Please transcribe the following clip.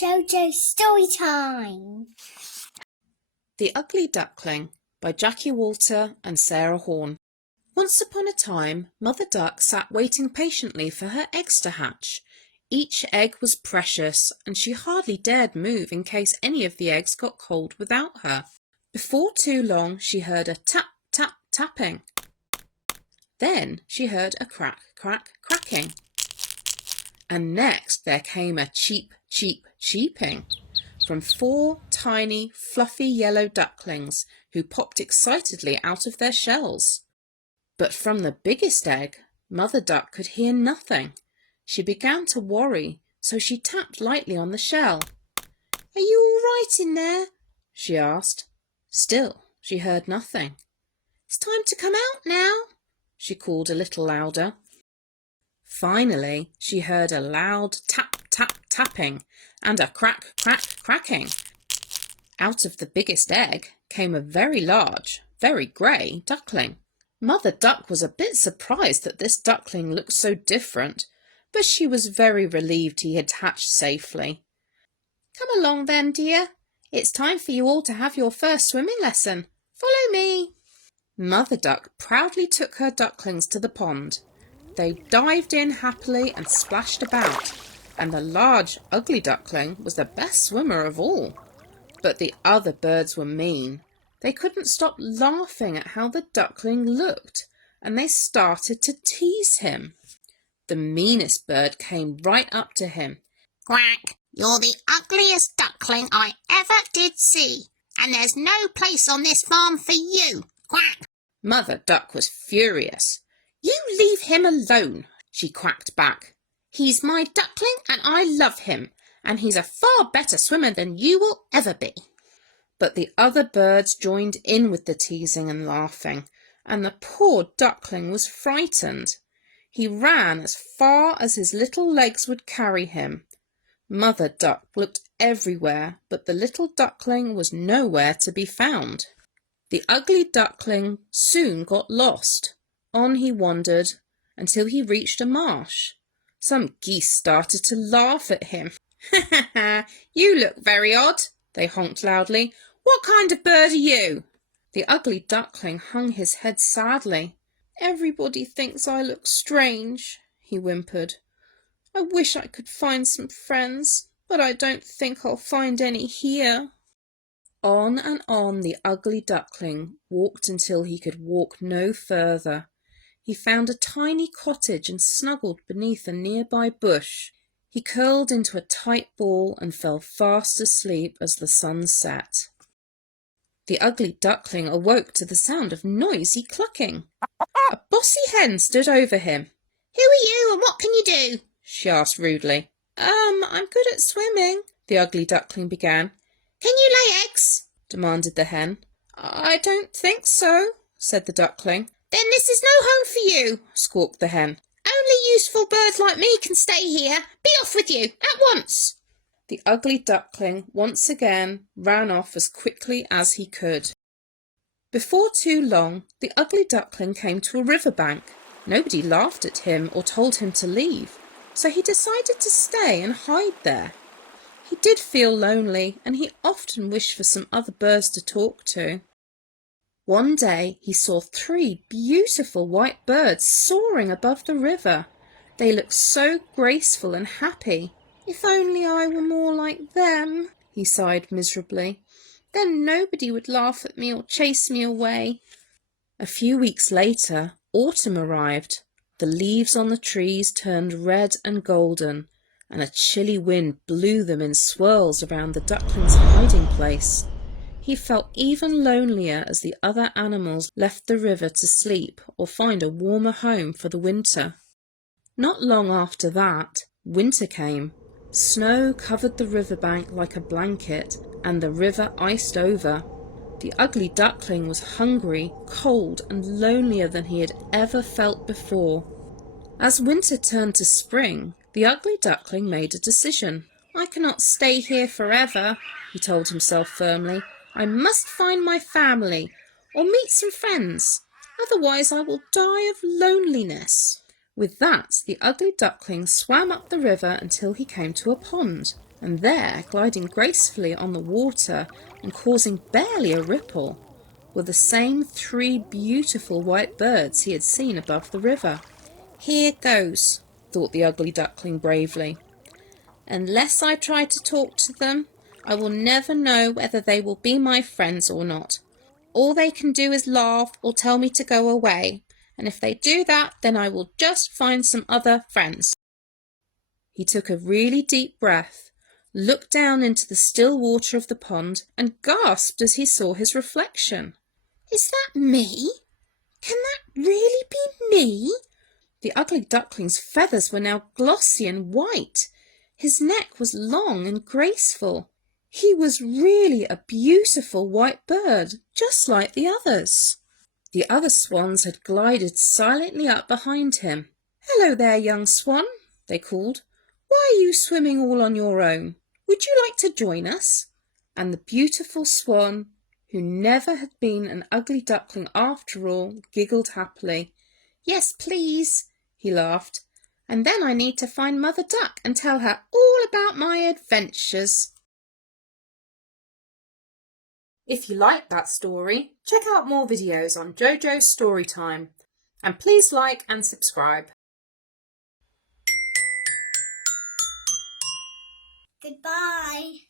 Jojo's Storytime. The Ugly Duckling by Jackie Walter and Sarah Horne. Once upon a time, Mother Duck sat waiting patiently for her eggs to hatch. Each egg was precious, and she hardly dared move in case any of the eggs got cold without her. Before too long, she heard a tap, tap, tapping. Then she heard a crack, crack, cracking. And next there came a cheep, cheep, cheeping from 4 tiny, fluffy yellow ducklings who popped excitedly out of their shells. But from the biggest egg, Mother Duck could hear nothing. She began to worry, so she tapped lightly on the shell. "Are you all right in there?" she asked. Still, she heard nothing. "It's time to come out now," she called a little louder. Finally, she heard a loud tap, tap, tapping and a crack, crack, cracking. Out of the biggest egg came a very large, very grey duckling. Mother Duck was a bit surprised that this duckling looked so different, but she was very relieved he had hatched safely. "Come along then, dear. It's time for you all to have your first swimming lesson. Follow me." Mother Duck proudly took her ducklings to the pond. They dived in happily and splashed about, and the large, ugly duckling was the best swimmer of all. But the other birds were mean. They couldn't stop laughing at how the duckling looked, and they started to tease him. The meanest bird came right up to him. "Quack, you're the ugliest duckling I ever did see, and there's no place on this farm for you. Quack!" Mother Duck was furious. "You leave him alone," she quacked back. "He's my duckling and I love him, and he's a far better swimmer than you will ever be." But the other birds joined in with the teasing and laughing, and the poor duckling was frightened. He ran as far as his little legs would carry him. Mother Duck looked everywhere, but the little duckling was nowhere to be found. The ugly duckling soon got lost. On he wandered until he reached a marsh. Some geese started to laugh at him. "Ha ha ha! You look very odd," they honked loudly. "What kind of bird are you?" The ugly duckling hung his head sadly. "Everybody thinks I look strange," he whimpered. "I wish I could find some friends, but I don't think I'll find any here." On and on the ugly duckling walked until he could walk no further. He found a tiny cottage and snuggled beneath a nearby bush. He curled into a tight ball and fell fast asleep as the sun set. The ugly duckling awoke to the sound of noisy clucking. A bossy hen stood over him. "Who are you and what can you do?" she asked rudely. I'm good at swimming," the ugly duckling began. "Can you lay eggs?" demanded the hen. "I don't think so," said the duckling. "Then this is no home for you," squawked the hen. "Only useful birds like me can stay here. Be off with you, at once." The ugly duckling once again ran off as quickly as he could. Before too long, the ugly duckling came to a river bank. Nobody laughed at him or told him to leave, so he decided to stay and hide there. He did feel lonely, and he often wished for some other birds to talk to. One day he saw 3 beautiful white birds soaring above the river. They looked so graceful and happy. "If only I were more like them," he sighed miserably. "Then nobody would laugh at me or chase me away." A few weeks later, autumn arrived. The leaves on the trees turned red and golden, and a chilly wind blew them in swirls around the duckling's hiding place. He felt even lonelier as the other animals left the river to sleep or find a warmer home for the winter. Not long after that, winter came. Snow covered the riverbank like a blanket, and the river iced over. The ugly duckling was hungry, cold, and lonelier than he had ever felt before. As winter turned to spring, the ugly duckling made a decision. "I cannot stay here forever," he told himself firmly. "I must find my family, or meet some friends. Otherwise I will die of loneliness." With that, the ugly duckling swam up the river until he came to a pond. and there, gliding gracefully on the water and causing barely a ripple, were the same 3 beautiful white birds he had seen above the river. "Here goes," thought the ugly duckling bravely. "Unless I try to talk to them, I will never know whether they will be my friends or not. All they can do is laugh or tell me to go away, and if they do that, then I will just find some other friends." He took a really deep breath, looked down into the still water of the pond, and gasped as he saw his reflection. "Is that me? Can that really be me?" The ugly duckling's feathers were now glossy and white. His neck was long and graceful. He was really a beautiful white bird, just like the others. The other swans had glided silently up behind him. "Hello there, young swan," they called. "Why are you swimming all on your own? Would you like to join us?" And the beautiful swan, who never had been an ugly duckling after all, giggled happily. "Yes, please," he laughed. "And then I need to find Mother Duck and tell her all about my adventures." If you liked that story, check out more videos on JoJo's Storytime. And please like and subscribe. Goodbye.